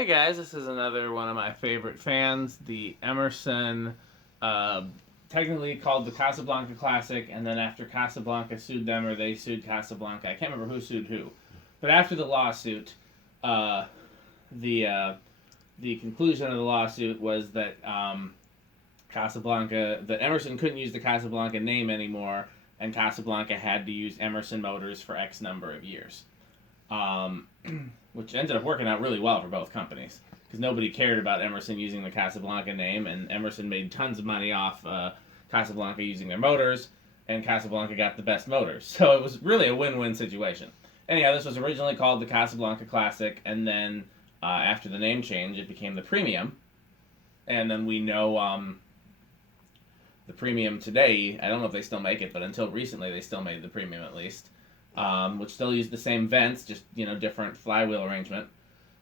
Hey guys, this is another one of my favorite fans, the Emerson, uh, technically called the Casablanca Classic, and then after Casablanca sued them or they sued Casablanca, I can't remember who sued who, but after the lawsuit, uh, the conclusion of the lawsuit was that that Emerson couldn't use the Casablanca name anymore, and Casablanca had to use Emerson Motors for X number of years. Which ended up working out really well for both companies because nobody cared about Emerson using the Casablanca name, and Emerson made tons of money off Casablanca using their motors, and Casablanca got the best motors. So it was really a win-win situation. Anyhow, this was originally called the Casablanca Classic, and then after the name change, it became the Premium. And then we know the Premium today, I don't know if they still make it, but until recently they still made the Premium at least. Which still use the same vents, just different flywheel arrangement,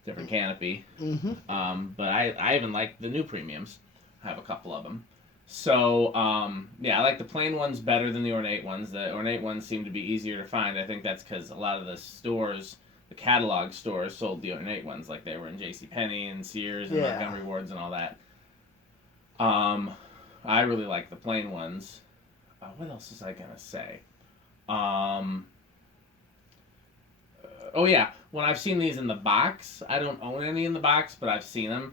different canopy. Mm-hmm. But I even like the new premiums. I have a couple of them. So I like the plain ones better than the ornate ones. The ornate ones seem to be easier to find. I think that's because a lot of the stores, the catalog stores, sold the ornate ones, like they were in JCPenney and Sears and Montgomery Wards and all that. I really like the plain ones. What else was I gonna say? Oh yeah, when I've seen these in the box, I don't own any in the box, but I've seen them.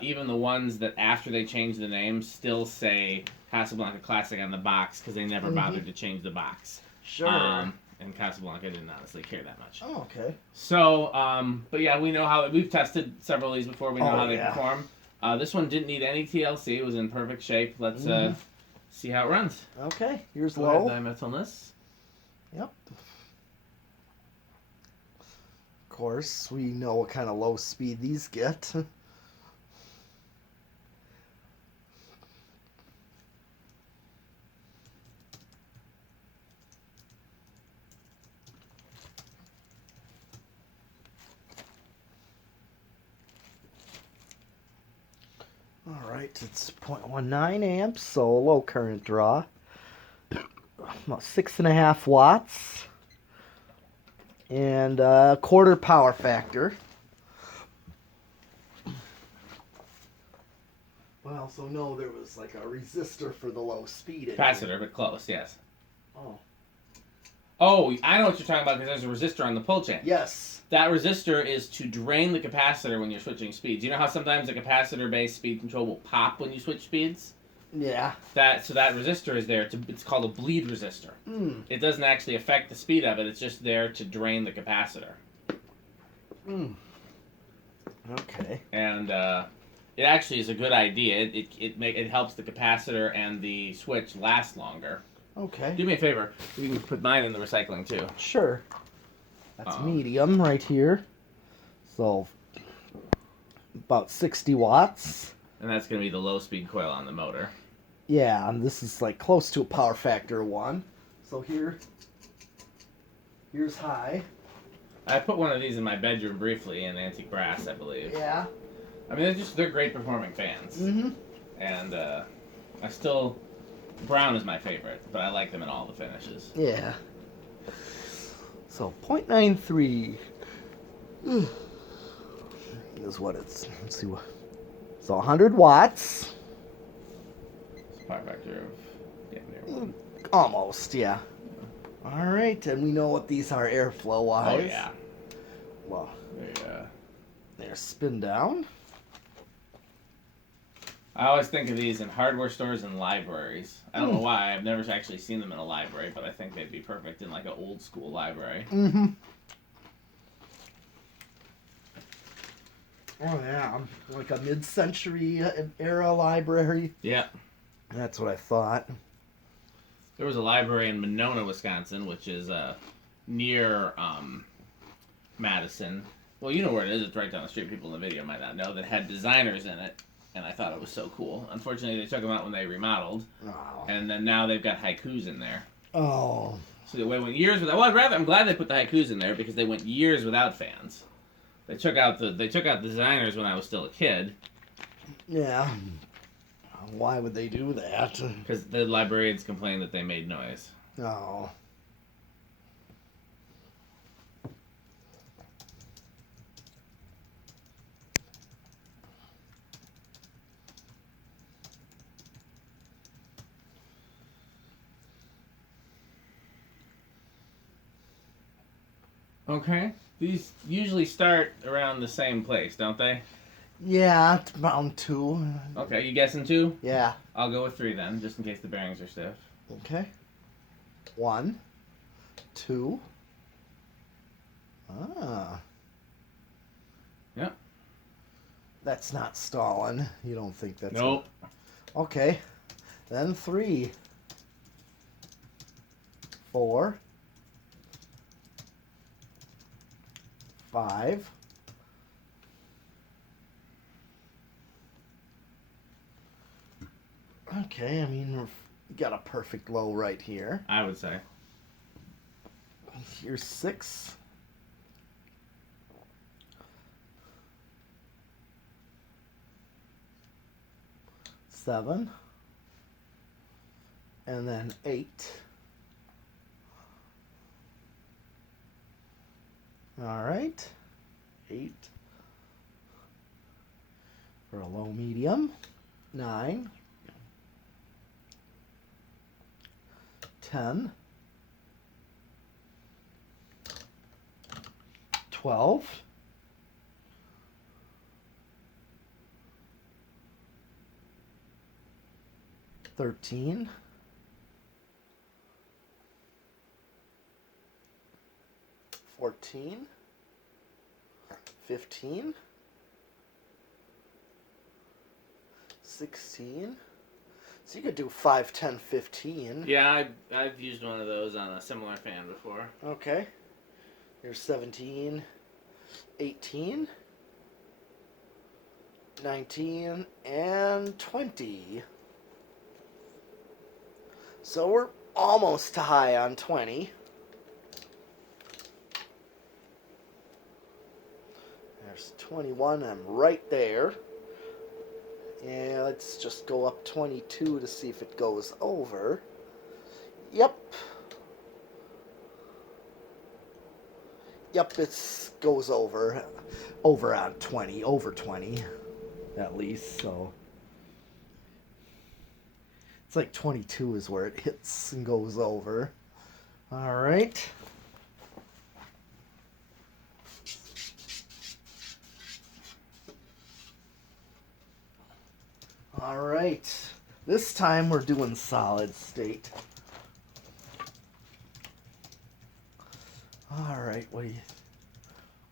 Even the ones that after they changed the name still say Casablanca Classic on the box because they never bothered to change the box. Sure. And Casablanca didn't honestly care that much. Oh, okay. So, but yeah, we know how we've tested several of these before. We know how they perform. This one didn't need any TLC. It was in perfect shape. Let's see how it runs. Okay. Here's Go low. ahead, dimethyl-ness. Yep. Of course, we know what kind of low speed these get. Alright, it's 0.19 amps, so low current draw. About 6.5 watts. And quarter power factor. I also know there was like a resistor for the low speed. Capacitor, but close, yes. Oh. Oh, I know what you're talking about because there's a resistor on the pull chain. Yes. That resistor is to drain the capacitor when you're switching speeds. You know how sometimes the capacitor-based speed control will pop when you switch speeds? Yeah. That resistor is there it's called a bleed resistor. It doesn't actually affect the speed of it. It's just there to drain the capacitor. Okay. And it actually is a good idea. It helps the capacitor and the switch last longer. Okay. Do me a favor. You can put mine in the recycling too. Sure. That's medium right here. So about 60 watts. And that's going to be the low speed coil on the motor. Yeah, and this is like close to a power factor of 1. So here's high. I put one of these in my bedroom briefly in antique brass, I believe. Yeah. I mean, they're great performing fans. And brown is my favorite, but I like them in all the finishes. Yeah. So 0.93 is what it's. Let's see what. So 100 watts. Power factor of almost, yeah. All right, and we know what these are airflow wise. Oh yeah. Well, they're spin down. I always think of these in hardware stores and libraries. I don't know why. I've never actually seen them in a library, but I think they'd be perfect in like an old school library. Oh yeah, like a mid-century era library. Yeah. That's what I thought. There was a library in Monona, Wisconsin, which is near Madison. Well, you know where it is. It's right down the street. People in the video might not know. That had designers in it, and I thought it was so cool. Unfortunately, they took them out when they remodeled, and then now they've got haikus in there. Oh. So they went years without. Well, I'm glad they put the haikus in there because they went years without fans. They took out the designers when I was still a kid. Yeah. Why would they do that? Because the librarians complained that they made noise. Oh. Okay. These usually start around the same place, don't they? Yeah, it's around 2. Okay, you guessing 2? Yeah. I'll go with 3 then, just in case the bearings are stiff. Okay. 1, 2. Ah. Yep. That's not stalling. You don't think that's... Nope. Okay. Then 3. 4. 5. Okay, I mean, we've got a perfect low right here. I would say. Here's 6. 7. And then 8. All right. 8. For a low medium. 9. 10. 12. 13. 14. 15. 16. So you could do 5, 10, 15. Yeah, I've used one of those on a similar fan before. Okay. Here's 17, 18, 19, and 20. So we're almost to high on 20. There's 21. I'm right there. And let's just go up 22 to see if it goes over. Yep. Yep, it goes over on 20, over 20 at least, so it's like 22 is where it hits and goes over. All right. All right. This time we're doing solid state. All right, what do you...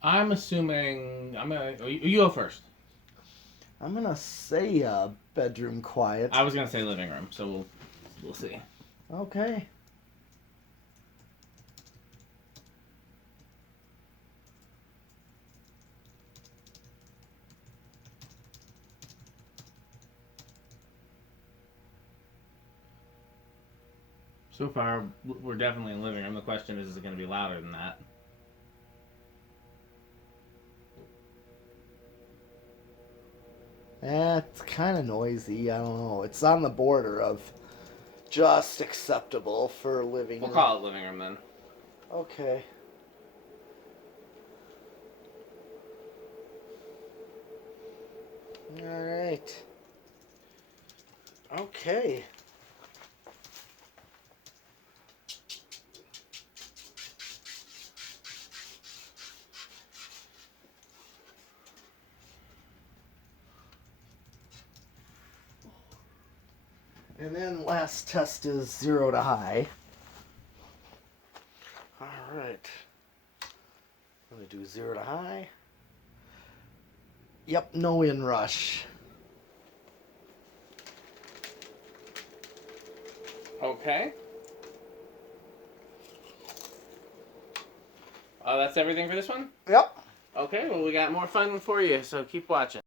I'm assuming you go first. I'm gonna say bedroom quiet. I was gonna say living room, so we'll see. Okay. So far, we're definitely in living room. The question is it going to be louder than that? It's kind of noisy. I don't know. It's on the border of just acceptable for living We'll room. call it living room then. Okay. All right. Okay. And then last test is 0 to high. All right. I'm going to do 0 to high. Yep, no inrush. Okay. That's everything for this one? Yep. Okay, well, we got more fun for you, so keep watching.